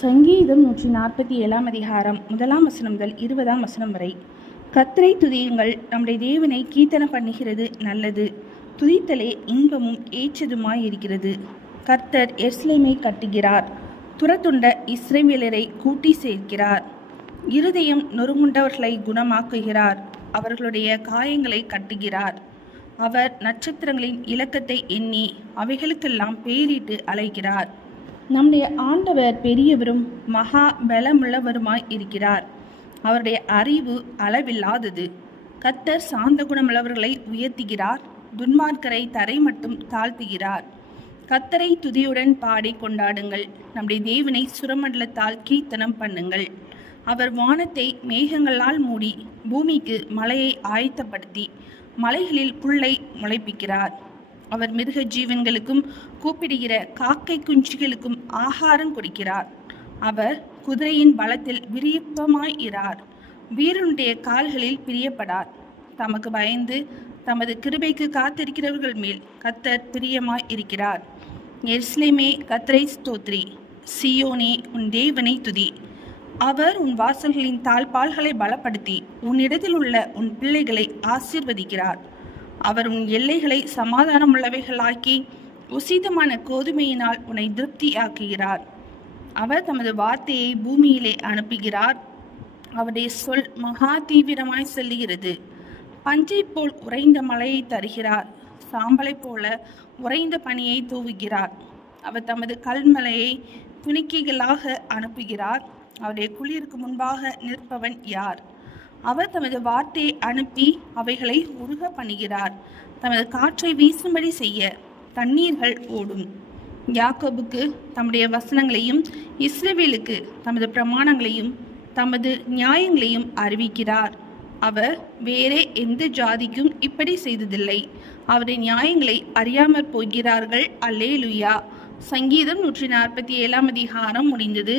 சங்கீதம் 147 அதிகாரம் 1 வசனம் முதல் 20 வசனம் வரை. கர்த்தரை துதியுங்கள், நம்முடைய தேவனை கீர்த்தனை பண்ணுகிறது நல்லது. துதித்தலே இன்பமும் ஏற்றதுமாயிருக்கிறது. கர்த்தர் எருசலேமை கட்டுகிறார், துரத்துண்ட இஸ்ரவேலரை கூட்டி சேர்க்கிறார். இருதயம் நொறுங்குண்டவர்களை குணமாக்குகிறார், அவர்களுடைய காயங்களை கட்டுகிறார். அவர் நட்சத்திரங்களின் இலக்கத்தை எண்ணி அவைகளுக்கெல்லாம் பெயரிட்டு அழைக்கிறார். நம்முடைய ஆண்டவர் பெரியவரும் மகா பலமுள்ளவருமாய் இருக்கிறார். அவருடைய அறிவு அளவில்லாதது. கர்த்தர் சாந்த குணமுள்ளவர்களை உயர்த்துகிறார், துன்மார்க்கரை தரை மட்டும் தாழ்த்துகிறார். கர்த்தரை துதியுடன் பாடி கொண்டாடுங்கள், நம்முடைய தேவனை சுரமண்டலத்தால் கீர்த்தனம் பண்ணுங்கள். அவர் வானத்தை மேகங்களால் மூடி பூமிக்கு மலையை ஆயத்தப்படுத்தி மலைகளில் புல்லை முளைப்பிக்கிறார். அவர் மிருக ஜீவன்களுக்கும் கூப்பிடுகிற காக்கை குஞ்சுகளுக்கும் ஆகாரம் கொடுக்கிறார். அவர் குதிரையின் பலத்தில் விருப்பமாயிரார், வீரனுடைய கால்களில் பிரியப்படார். தமக்கு பயந்து தமது கிருபைக்கு காத்திருக்கிறவர்கள் மேல் கர்த்தர் பிரியமாய் இருக்கிறார். எருசலேமே கர்த்தரை ஸ்தோத்திரி, சீயோனே உன் தேவனை துதி. அவர் உன் வாசல்களின் தாழ்பால்களை பலப்படுத்தி உன்னிடத்தில் உள்ள உன் பிள்ளைகளை ஆசீர்வதிக்கிறார். அவர் உன் எல்லைகளை சமாதானமுள்ளவைகளாக்கி உசிதமான கோதுமையினால் உன்னை திருப்தியாக்குகிறார். அவர் தமது வார்த்தையை பூமியிலே அனுப்புகிறார், அவருடைய சொல் மகா தீவிரமாய் செல்லுகிறது. பஞ்சை போல் உறைந்த மழையை தருகிறார், சாம்பலை போல உறைந்த பனியை தூவுகிறார். அவர் தமது கல்மலையை துணிக்கைகளாக அனுப்புகிறார், அவருடைய குளிருக்கு முன்பாக நிற்பவன் யார்? அவர் தமது வார்த்தையை அனுப்பி அவைகளை உருக பண்ணுகிறார். தமது காற்றை வீசும்படி செய்ய தண்ணீர்கள் ஓடும். யாக்கோபுக்கு தம்முடைய வசனங்களையும் இஸ்ரவேலுக்கு தமது பிரமாணங்களையும் தமது நியாயங்களையும் அறிவிக்கிறார். அவர் வேறே எந்த ஜாதிக்கும் இப்படி செய்ததில்லை. அவருடைய நியாயங்களை அறியாமற் போகிறார்கள். அல்லேலுயா. சங்கீதம் 147 அதிகாரம் முடிந்தது.